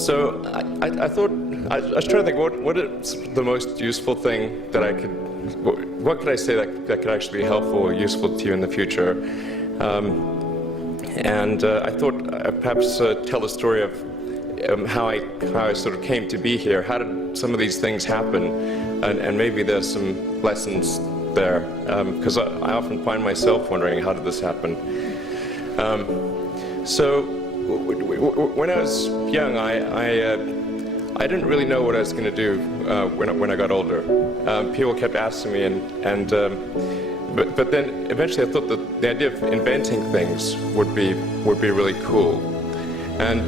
So I thought, I was trying to think, what is the most useful thing that I could, what could I say that could actually be helpful or useful to you in the future? I thought I'd perhaps tell the story of how I sort of came to be here. How did some of these things happen? And maybe there's some lessons there, because I often find myself wondering, how did this happen? So when I was young, I didn't really know what I was going to do when I got older. People kept asking me, but then eventually I thought that the idea of inventing things would be really cool. And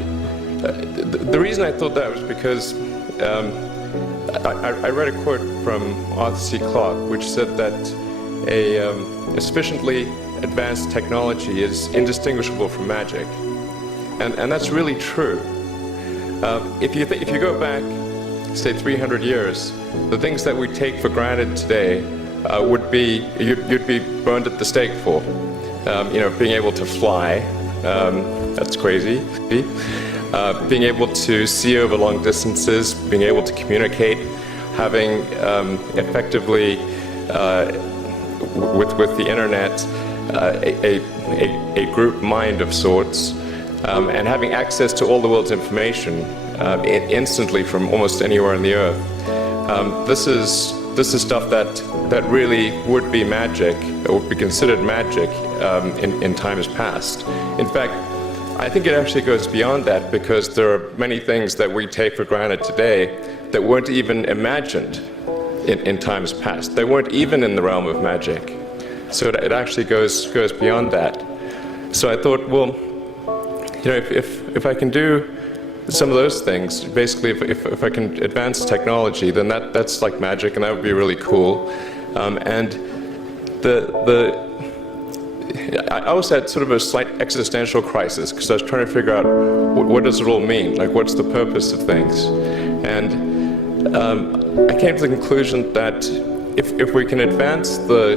the reason I thought that was because I read a quote from Arthur C. Clarke, which said that a sufficiently advanced technology is indistinguishable from magic, and that's really true. If you go back, say 300 years, the things that we take for granted today would be you'd be burned at the stake for. Being able to fly, that's crazy. Being able to see over long distances, being able to communicate, having effectively with the internet a group mind of sorts, and having access to all the world's information instantly from almost anywhere on the earth. This is stuff that really would be magic, or would be considered magic in times past. In fact, I think it actually goes beyond that, because there are many things that we take for granted today that weren't even imagined in times past. They weren't even in the realm of magic. So it actually goes beyond that. So I thought, well, if I can do some of those things, basically if I can advance technology, then that's like magic, and that would be really cool. I also had sort of a slight existential crisis, because I was trying to figure out what does it all mean? Like, what's the purpose of things? And I came to the conclusion that if we can advance the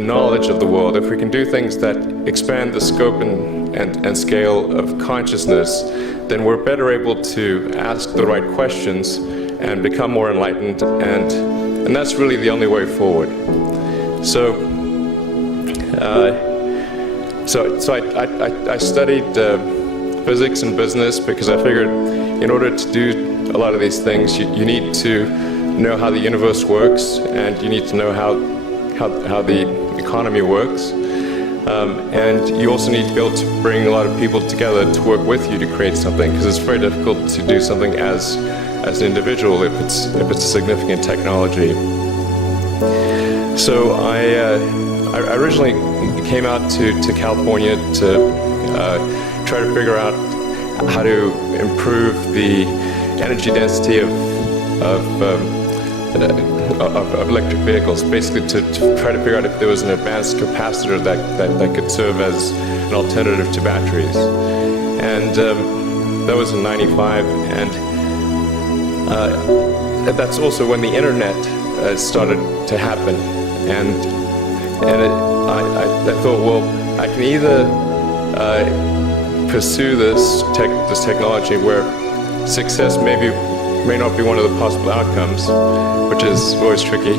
knowledge of the world, if we can do things that expand the scope and scale of consciousness, then we're better able to ask the right questions and become more enlightened, and that's really the only way forward. So I studied physics and business, because I figured in order to do a lot of these things, you need to know how the universe works, and you need to know how the economy works, and you also need to be able to bring a lot of people together to work with you to create something, because it's very difficult to do something as an individual if it's a significant technology. So I originally came out to California to try to figure out how to improve the energy density of electric vehicles, basically to try to figure out if there was an advanced capacitor that could serve as an alternative to batteries. And that was in '95, and that's also when the internet started to happen. And I thought, well, I can either pursue this technology where success may not be one of the possible outcomes, which is always tricky,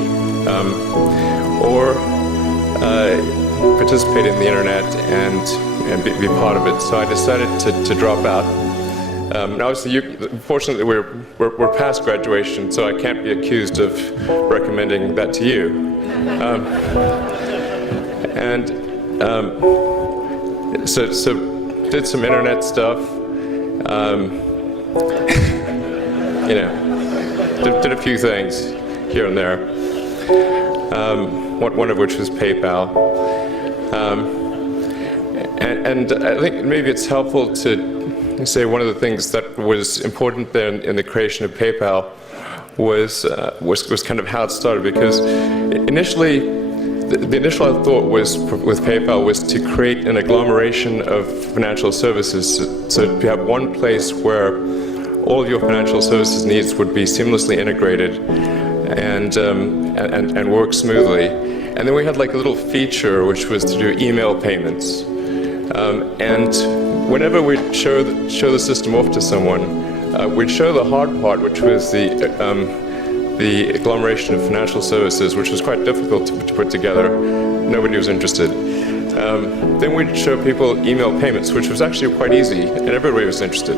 or participate in the internet and be part of it. So I decided to drop out. And obviously, fortunately, we're past graduation, so I can't be accused of recommending that to you. So did some internet stuff. Did a few things here and there. One of which was PayPal. And I think maybe it's helpful to say one of the things that was important there in the creation of PayPal was kind of how it started, because initially the initial thought was with PayPal was to create an agglomeration of financial services, so to have one place where all of your financial services needs would be seamlessly integrated and work smoothly. And then we had like a little feature which was to do email payments. And whenever we'd show the system off to someone, we'd show the hard part, which was the agglomeration of financial services, which was quite difficult to put together. Nobody was interested. Then we'd show people email payments, which was actually quite easy, and everybody was interested.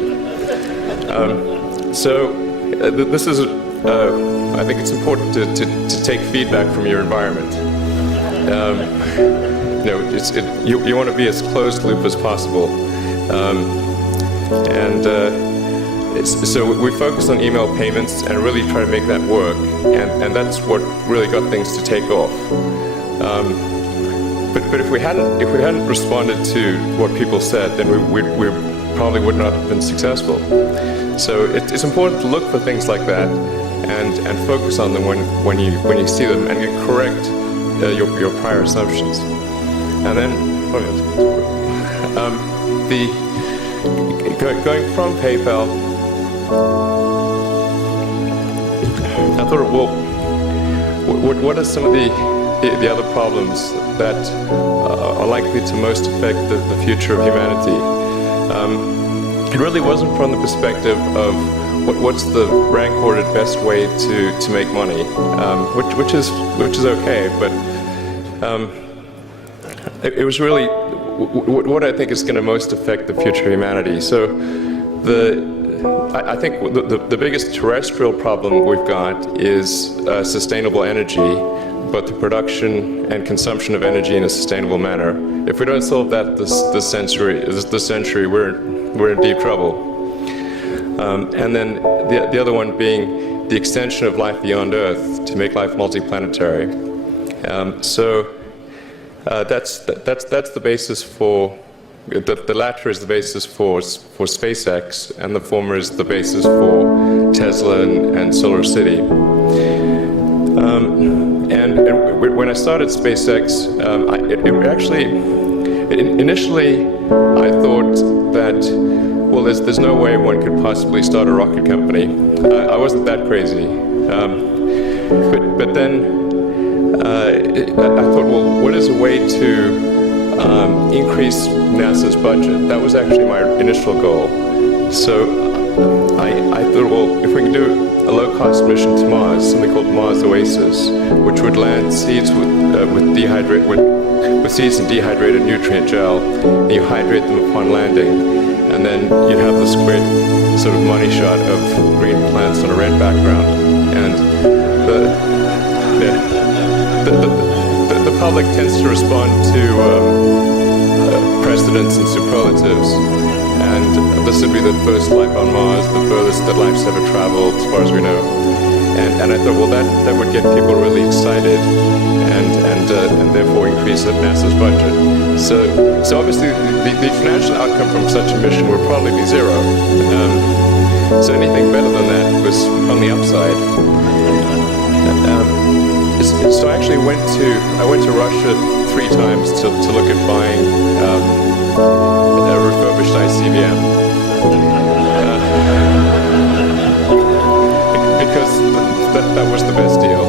This is, I think it's important to take feedback from your environment. You want to be as closed loop as possible. So we focused on email payments and really try to make that work, and that's what really got things to take off. But if we hadn't responded to what people said, then we probably would not have been successful. So it's important to look for things like that and focus on them when you see them, and you correct your prior assumptions. And then going from PayPal, I thought, well, what are some of the other problems that are likely to most affect the future of humanity? It really wasn't from the perspective of what's the rank-ordered best way to make money, which is okay, but it was really what I think is going to most affect the future of humanity. So I think the biggest terrestrial problem we've got is sustainable energy, but the production and consumption of energy in a sustainable manner. If we don't solve that this century, we're in deep trouble. And then the other one being the extension of life beyond Earth to make life multiplanetary. That's the basis for. The latter is the basis for SpaceX, and the former is the basis for Tesla and Solar City. And when I started SpaceX, initially I thought that, well, there's no way one could possibly start a rocket company. I wasn't that crazy, but then I thought, well, what is a way to increase NASA's budget? That was actually my initial goal. So I thought, well, if we can do a low-cost mission to Mars, something called Mars Oasis, which would land seeds with seeds and dehydrated nutrient gel, and you hydrate them upon landing, and then you'd have this great sort of money shot of green plants on a red background, and the public tends to respond to precedents and superlatives, and this would be the first life on Mars, the furthest that life's ever traveled, as far as we know. And I thought, well, that would get people really excited, and therefore increase NASA's budget. So obviously, the financial outcome from such a mission would probably be zero. So anything better than that was on the upside. So I actually went to Russia 3 times to look at buying a refurbished ICBM. Because that was the best deal.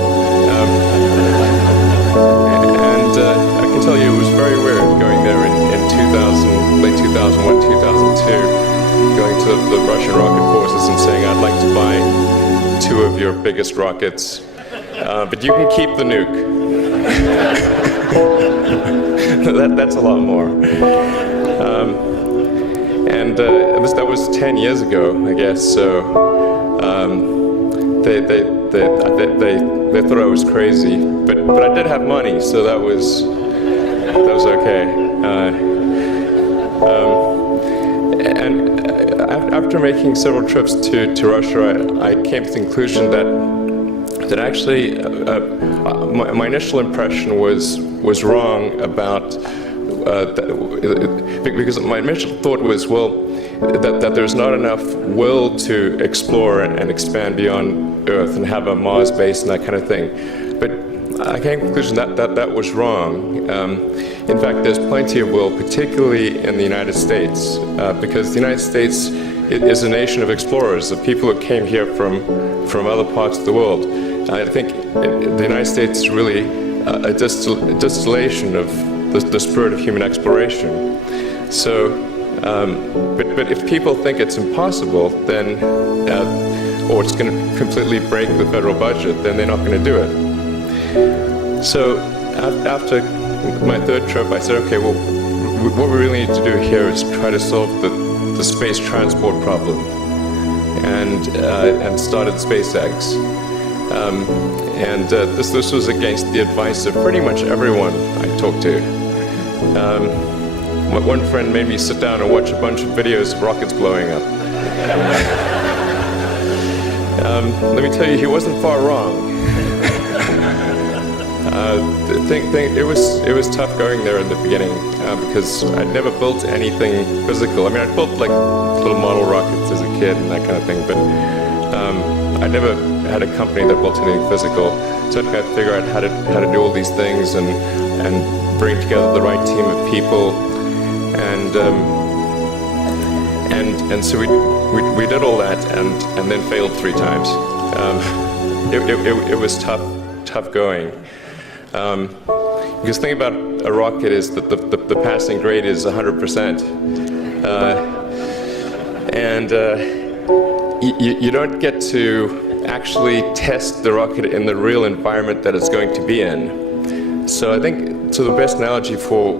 I can tell you it was very weird going there in 2000, late 2001, 2002, going to the Russian rocket forces and saying, I'd like to buy 2 of your biggest rockets, but you can keep the nuke. That's a lot more. That was 10 years ago, I guess, so they thought I was crazy, but I did have money, so that was okay. And after making several trips to Russia, I came to the conclusion that actually my initial impression was wrong about because my initial thought was, well, that there's not enough will to explore and expand beyond Earth and have a Mars base and that kind of thing. But I came to the conclusion that was wrong. In fact, there's plenty of will, particularly in the United States, because the United States is a nation of explorers, of people who came here from other parts of the world. I think the United States is really a distillation of the spirit of human exploration. So, but if people think it's impossible, then, or it's going to completely break the federal budget, then they're not going to do it. So, after my third trip, I said, okay, well, what we really need to do here is try to solve the space transport problem, and started SpaceX. This was against the advice of pretty much everyone I talked to. One friend made me sit down and watch a bunch of videos of rockets blowing up. Let me tell you, he wasn't far wrong. It was tough going there in the beginning because I'd never built anything physical. I mean, I built like little model rockets as a kid and that kind of thing, but I never had a company that built anything physical. So I had to figure out how to do all these things and bring together the right team of people, and so we did all that and then failed 3 times. It was tough going. Because the thing about a rocket is that the passing grade is 100%, and you don't get to actually test the rocket in the real environment that it's going to be in. So I think the best analogy for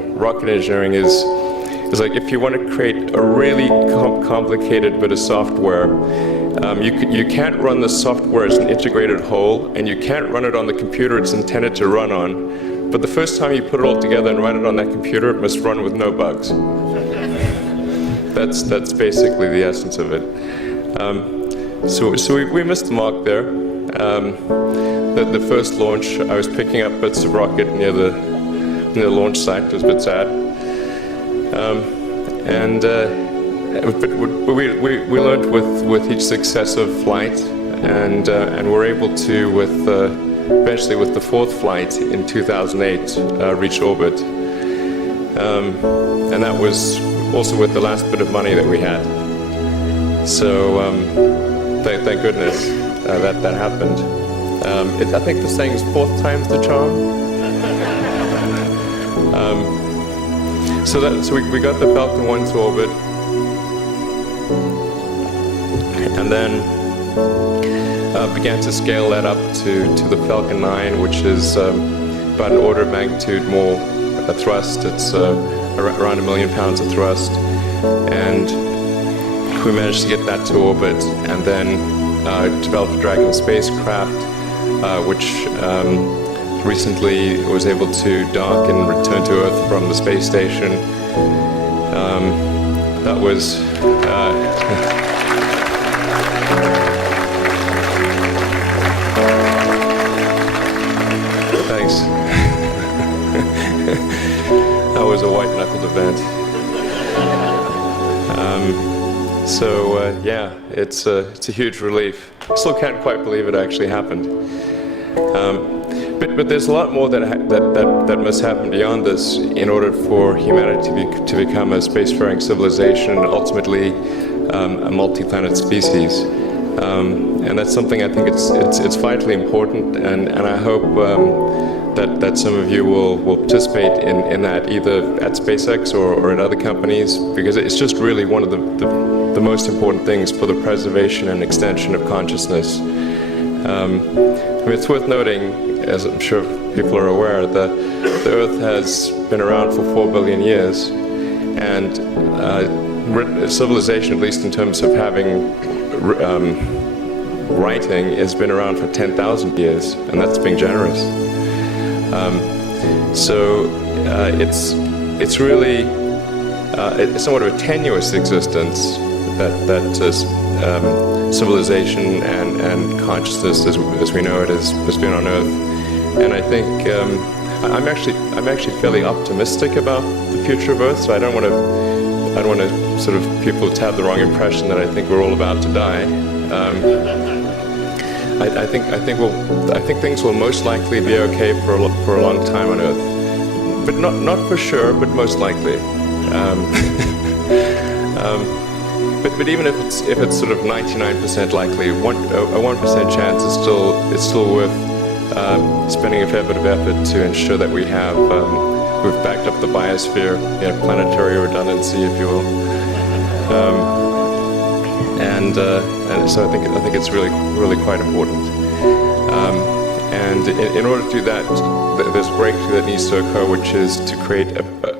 rocket engineering is like if you want to create a really complicated bit of software. You can't run the software as an integrated whole, and you can't run it on the computer it's intended to run on. But the first time you put it all together and run it on that computer, it must run with no bugs. That's basically the essence of it. So we missed the mark there. The first launch, I was picking up bits of rocket near the launch site. It was a bit sad. But we learned with each successive flight, and we're able to, eventually with the 4th flight in 2008, reach orbit. And that was also with the last bit of money that we had. So thank goodness that happened. I think the saying is 4th time's the charm. So we got the Falcon 1 to orbit, and then began to scale that up to the Falcon 9, which is about an order of magnitude more thrust. It's around 1 million pounds of thrust, and we managed to get that to orbit, and then developed a Dragon spacecraft, which recently was able to dock and return to Earth from the space station. That was thanks. That was a white-knuckled event. Yeah, it's a huge relief. Still can't quite believe it actually happened. But there's a lot more that must happen beyond this in order for humanity to become a spacefaring civilization and ultimately a multi-planet species. And that's something I think it's vitally important, and I hope that some of you will participate in that, either at SpaceX or at other companies, because it's just really one of the most important things for the preservation and extension of consciousness. I mean, it's worth noting, as I'm sure people are aware, that the Earth has been around for 4 billion years, and civilization, at least in terms of having writing, has been around for 10,000 years, and that's being generous. It's really it's somewhat of a tenuous existence that civilization and consciousness as we know it has been on Earth. And I think I'm actually fairly optimistic about the future of Earth, so I don't want to sort of people to have the wrong impression that I think we're all about to die. I think things will most likely be okay for a long time on Earth, but not for sure, but most likely. But even if it's sort of 99% likely, a 1% chance is still worth spending a fair bit of effort to ensure that we have we've backed up the biosphere, planetary redundancy, if you will. And so I think it's really quite important. And in order to do that, there's a breakthrough that needs to occur, which is to create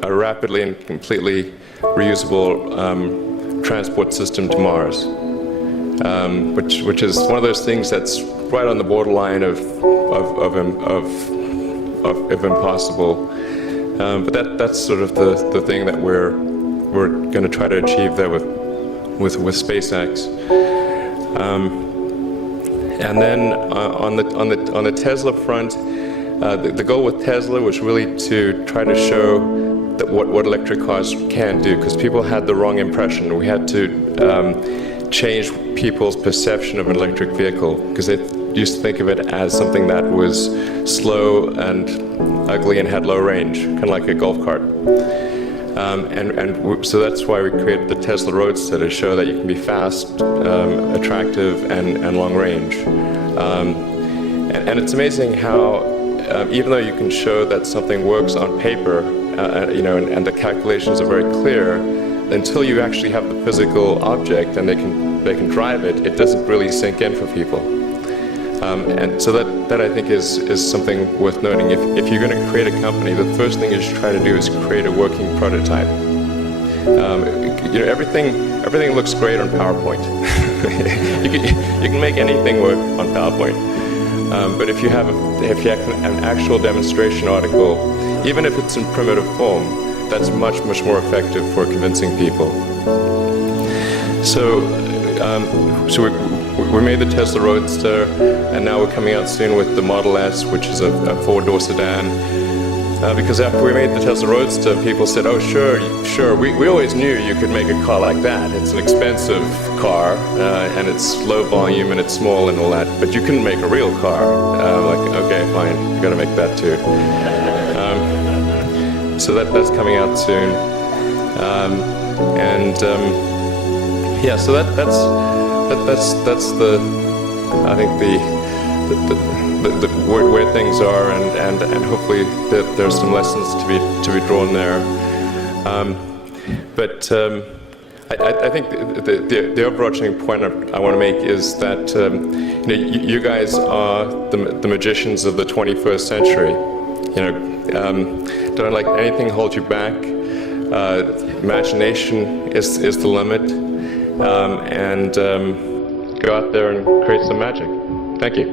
a rapidly and completely reusable transport system to Mars, which is one of those things that's right on the borderline of impossible. But that's sort of the thing that we're going to try to achieve there with SpaceX. And then on the Tesla front, the goal with Tesla was really to try to show that what electric cars can do, because people had the wrong impression. We had to change people's perception of an electric vehicle, because they used to think of it as something that was slow and ugly and had low range, kind of like a golf cart. So that's why we created the Tesla Roadster, to show that you can be fast, attractive, and long range. And it's amazing how, even though you can show that something works on paper, and the calculations are very clear, until you actually have the physical object and they can drive it, it doesn't really sink in for people. And so that I think is something worth noting. If you're going to create a company, the first thing you should try to do is create a working prototype. Everything looks great on PowerPoint. you can make anything work on PowerPoint. But if you have an actual demonstration article, even if it's in primitive form, that's much more effective for convincing people. So we made the Tesla Roadster, and now we're coming out soon with the Model S, which is a four-door sedan. Because after we made the Tesla Roadster, people said, "Oh, sure. We always knew you could make a car like that. It's an expensive car, and it's low volume, and it's small and all that. But you couldn't make a real car." Like, okay, fine, we're gonna make that too. So that's coming out soon. Yeah, so that's the I think the where things are, and hopefully there's some lessons to be drawn there. I think the overarching point I want to make is that you guys are the magicians of the 21st century. Don't let anything hold you back. Imagination is the limit, and go out there and create some magic. Thank you.